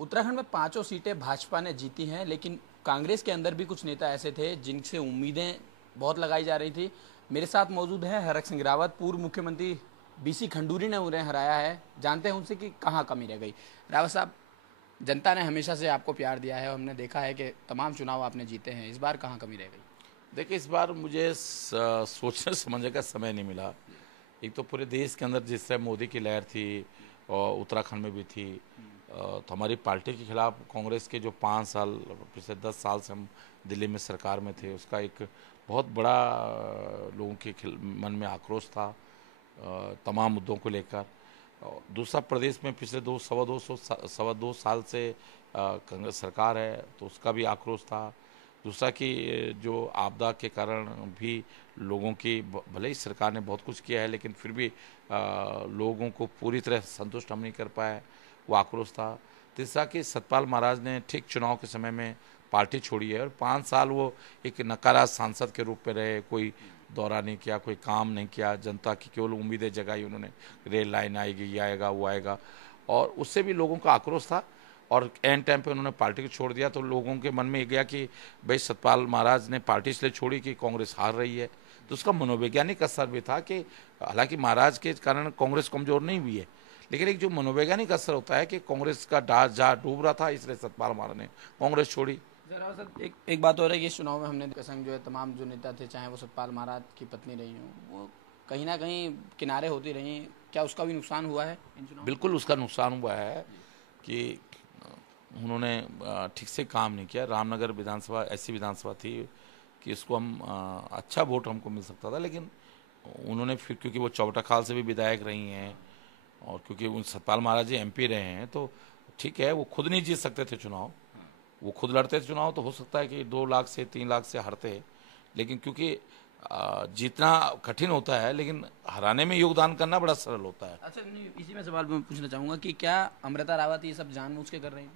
उत्तराखंड में पांचों सीटें भाजपा ने जीती हैं, लेकिन कांग्रेस के अंदर भी कुछ नेता ऐसे थे जिनसे उम्मीदें बहुत लगाई जा रही थी। मेरे साथ मौजूद हैं हरक सिंह रावत, पूर्व मुख्यमंत्री बीसी खंडूरी ने उन्हें हराया है। जानते हैं उनसे कि कहाँ कमी रह गई। रावत साहब, जनता ने हमेशा से आपको प्यार दिया है और हमने देखा है कि तमाम चुनाव आपने जीते हैं, इस बार कहाँ कमी रह गई? देखिए, इस बार मुझे सोचने समझने का समय नहीं मिला। एक तो पूरे देश के अंदर जिस तरह मोदी की लहर थी और उत्तराखंड में भी थी, तो हमारी पार्टी के खिलाफ कांग्रेस के जो 5 साल पिछले 10 साल से हम दिल्ली में सरकार में थे, उसका एक बहुत बड़ा लोगों के मन में आक्रोश था तमाम मुद्दों को लेकर। दूसरा, प्रदेश में पिछले सवा दो साल से कांग्रेस सरकार है, तो उसका भी आक्रोश था। दूसरा कि जो आपदा के कारण भी लोगों की, भले ही सरकार ने बहुत कुछ किया है लेकिन फिर भी लोगों को पूरी तरह संतुष्ट हम नहीं कर पाए, वो आक्रोश था। तीसरा कि सतपाल महाराज ने ठीक चुनाव के समय में पार्टी छोड़ी है और 5 साल वो एक नकारा सांसद के रूप में रहे, कोई दौरा नहीं किया, कोई काम नहीं किया, जनता की केवल उम्मीदें जगाई उन्होंने, रेल लाइन आएगी, ये आएगा, वो आएगा, और उससे भी लोगों का आक्रोश था। और एंड टाइम पे उन्होंने पार्टी को छोड़ दिया, तो लोगों के मन में ये गया कि भाई सतपाल महाराज ने पार्टी इसलिए छोड़ी कि कांग्रेस हार रही है। तो उसका मनोवैज्ञानिक असर भी था कि हालांकि महाराज के कारण कांग्रेस कमजोर नहीं हुई है, लेकिन एक जो मनोवैज्ञानिक असर होता है कि कांग्रेस का जहाँ डूब रहा था, इसलिए सतपाल महाराज ने कांग्रेस छोड़ी। जरा सर, एक बात हो रही है कि इस चुनाव में हमने संग जो है तमाम जो नेता थे, चाहे वो सतपाल महाराज की पत्नी रही हो, वो कहीं ना कहीं किनारे होती रही। क्या उसका भी नुकसान हुआ है इन चुनाव? बिल्कुल उसका नुकसान हुआ है कि उन्होंने ठीक से काम नहीं किया। रामनगर विधानसभा ऐसी विधानसभा थी कि इसको हम अच्छा वोट हमको मिल सकता था, लेकिन उन्होंने फिर, क्योंकि वो चौबटा खाल से भी विधायक रही हैं और क्योंकि उन सतपाल महाराज जी एमपी रहे हैं, तो ठीक है, वो खुद नहीं जीत सकते थे चुनाव, वो खुद लड़ते थे चुनाव, तो हो सकता है कि 2 लाख से 3 लाख से हारते, लेकिन क्योंकि जीतना कठिन होता है लेकिन हराने में योगदान करना बड़ा सरल होता है। अच्छा, नहीं, इसी में सवाल मैं पूछना चाहूँगा कि क्या अमृता रावत ये सब जानबूझ के कर रही हैं?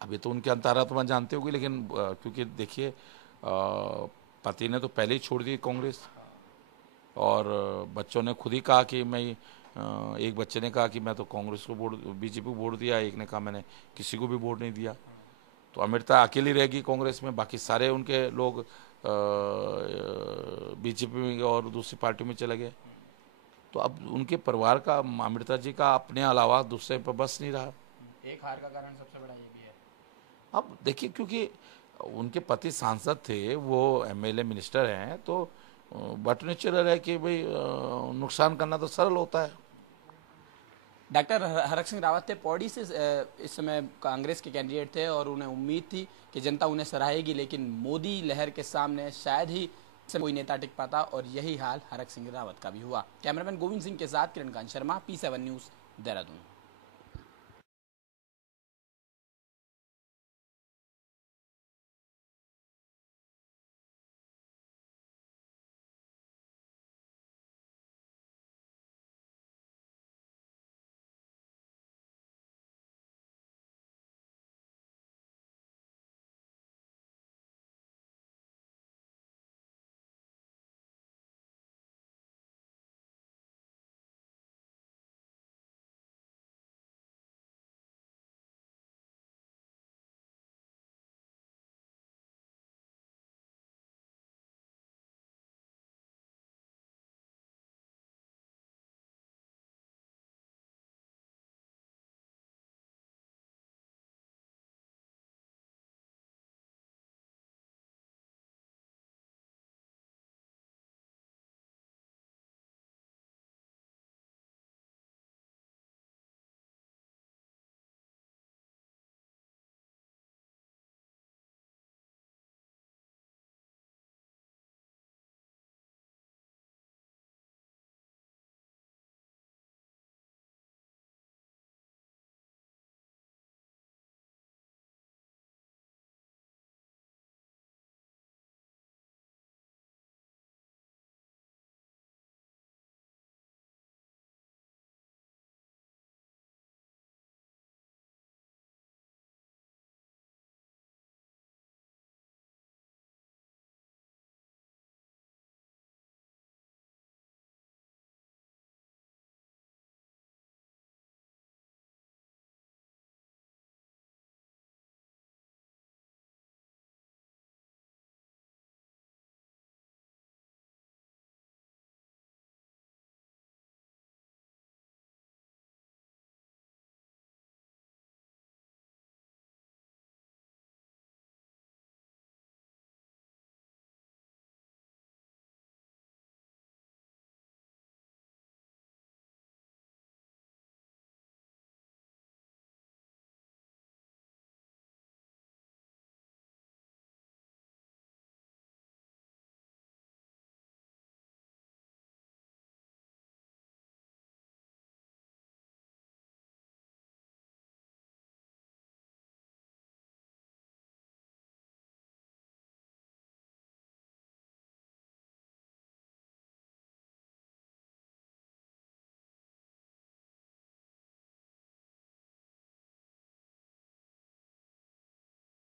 अभी तो उनके अंतरात्मा जानते होगी, लेकिन क्योंकि देखिए, पति ने तो पहले ही छोड़ दी कांग्रेस, और बच्चों ने खुद ही कहा कि मैं, एक बच्चे ने कहा कि मैं तो कांग्रेस को वोट, बीजेपी को वोट दिया, एक ने कहा मैंने किसी को भी वोट नहीं दिया। तो अमृता अकेली रहेगी कांग्रेस में, बाकी सारे उनके लोग बीजेपी और दूसरी पार्टी में चले गए। तो अब उनके परिवार का, अमृता जी का अपने अलावा दूसरे पर बस नहीं रहा। एक हार का कारण सबसे बड़ा ये भी है। अब देखिए, क्योंकि उनके पति सांसद थे, वो एमएलए मिनिस्टर हैं, तो बट नेचुरल है कि भाई नुकसान करना तो सरल होता है। डॉक्टर हरक सिंह रावत थे, पौड़ी से इस समय कांग्रेस के कैंडिडेट थे और उन्हें उम्मीद थी कि जनता उन्हें सराहेगी, लेकिन मोदी लहर के सामने शायद ही कोई नेता टिक पाता, और यही हाल हरक सिंह रावत का भी हुआ। कैमरामैन गोविंद सिंह के साथ किरण कांत शर्मा, P7 न्यूज़, देहरादून।